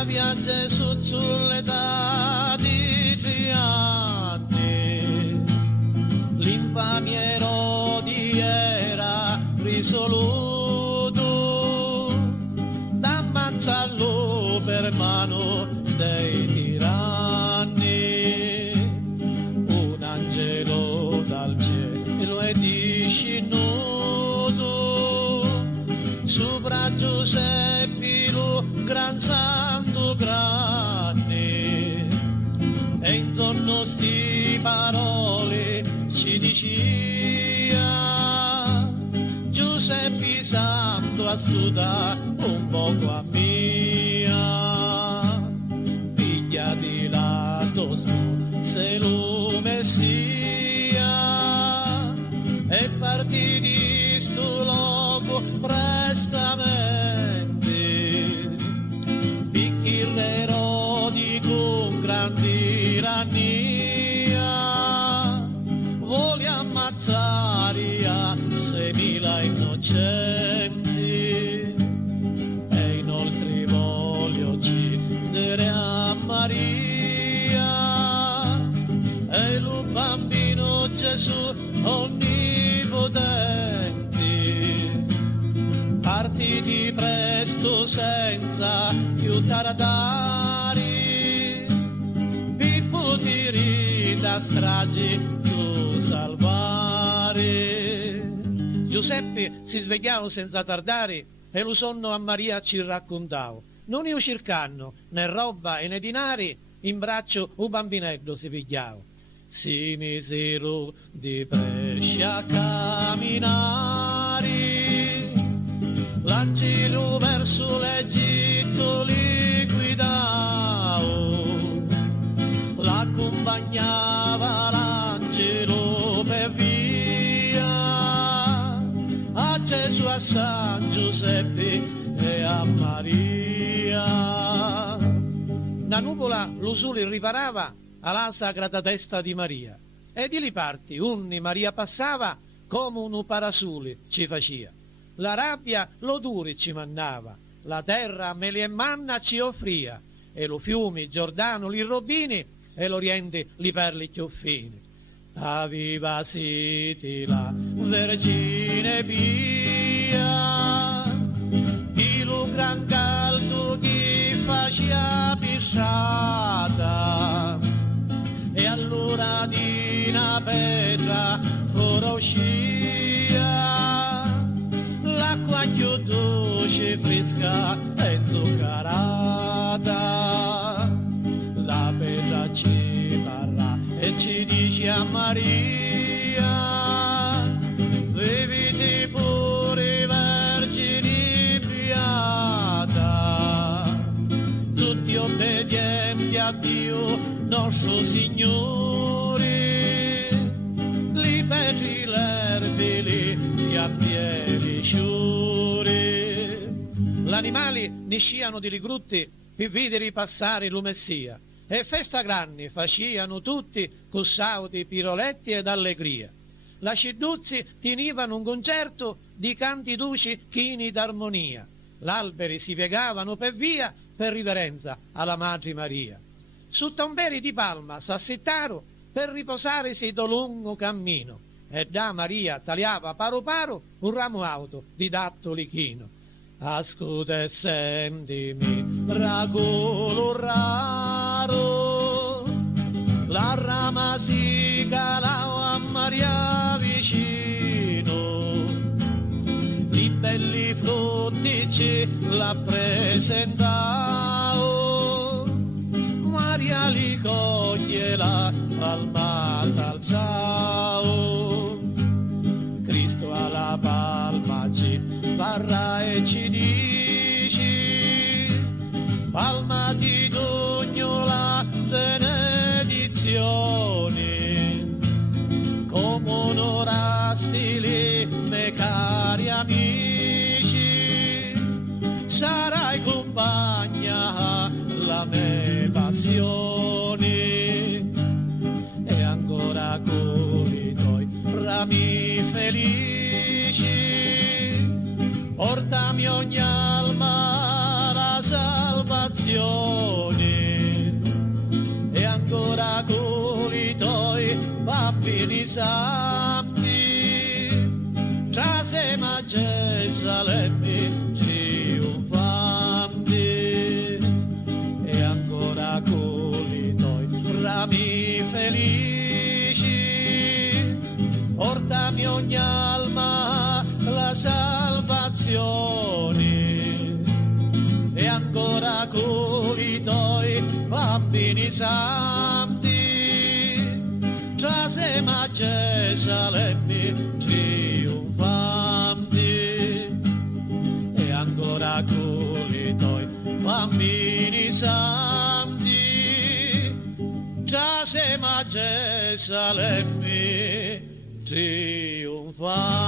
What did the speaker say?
Maria viaggia sull'età di 3 anni, l'infamia Erodi era risoluto d'ammazzarlo per mano dei tiranni. Un angelo dal cielo è discenduto sopra Giuseppe lo gran santo grande, e intorno sti parole ci diceva: Giuseppe santo assuda un poco a mia, figlia di lato se lo messia, e partì di sto loco prestamente, Erodi con gran tirannia vuole ammazzare a 6.000 innocenti, e inoltre vuole uccidere a Maria e lo bambino Gesù onnipotente. Partiti presto senza più tardare, vi poteri da stragi tu salvare. Giuseppe si svegliava senza tardare e lo sonno a Maria ci raccontava. Non io cercando né roba e né dinari, in braccio un bambinello si pigliava. Si misero di prescia a camminare, l'angelo verso l'Egitto li guidava, l'accompagnava l'angelo per via a Gesù, a San Giuseppe e a Maria. La nuvola lo sole riparava alla sagrada testa di Maria, e di lì parti unni Maria passava come un parasole ci faceva. La rabbia l'odore ci mandava, la terra mele e manna ci offria, e lo fiumi Giordano li robini, e l'Oriente li perli chioffini. Aveva siti la Vergine Pia, chi lo gran caldo chi faceva pisciata, e allora di una pietra ora uscia l'acqua più dolce, fresca e zuccherata. La pietra ci parla e ci dice a Maria: beviti pure vergini beata, tutti obbedienti a Dio nostro Signore, li peti l'erbili e a piedi sciure. L'animali nisciano di rigrutti per vedere passare lo Messia, e festa grande facevano tutti con sauti, piroletti ed allegria. La Cidduzzi tenivano un concerto di canti duci chini d'armonia. L'alberi si piegavano per via per riverenza alla Madre Maria. Su tomberi di palma s'assettaro per riposarsi do lungo cammino, e da Maria tagliava paro paro un ramo alto di dattoli chino. Ascolta e sentimi, ragolo raro, la rama si calava a Maria vicino, i belli frutti ce la presentavo, Maria li coglie la palma s'alzao, Cristo alla palma ci parla e ci dice: palma di d'ogno la benedizione, come onorasti li me cari amici, sarai compagna la mia passione, e ancora con i tuoi rami felici portami ogni alma la salvezza. salvazione, e ancora con i tuoi bambini santi, trasema a Gerusalemme trionfanti, e ancora con i tuoi rami felici, portami ogni alma la salvazione, e ancora con i tuoi bambini santi, trasema a Gerusalemme trionfanti, e ancora con i tuoi bambini santi, trasema a Gerusalemme trionfanti.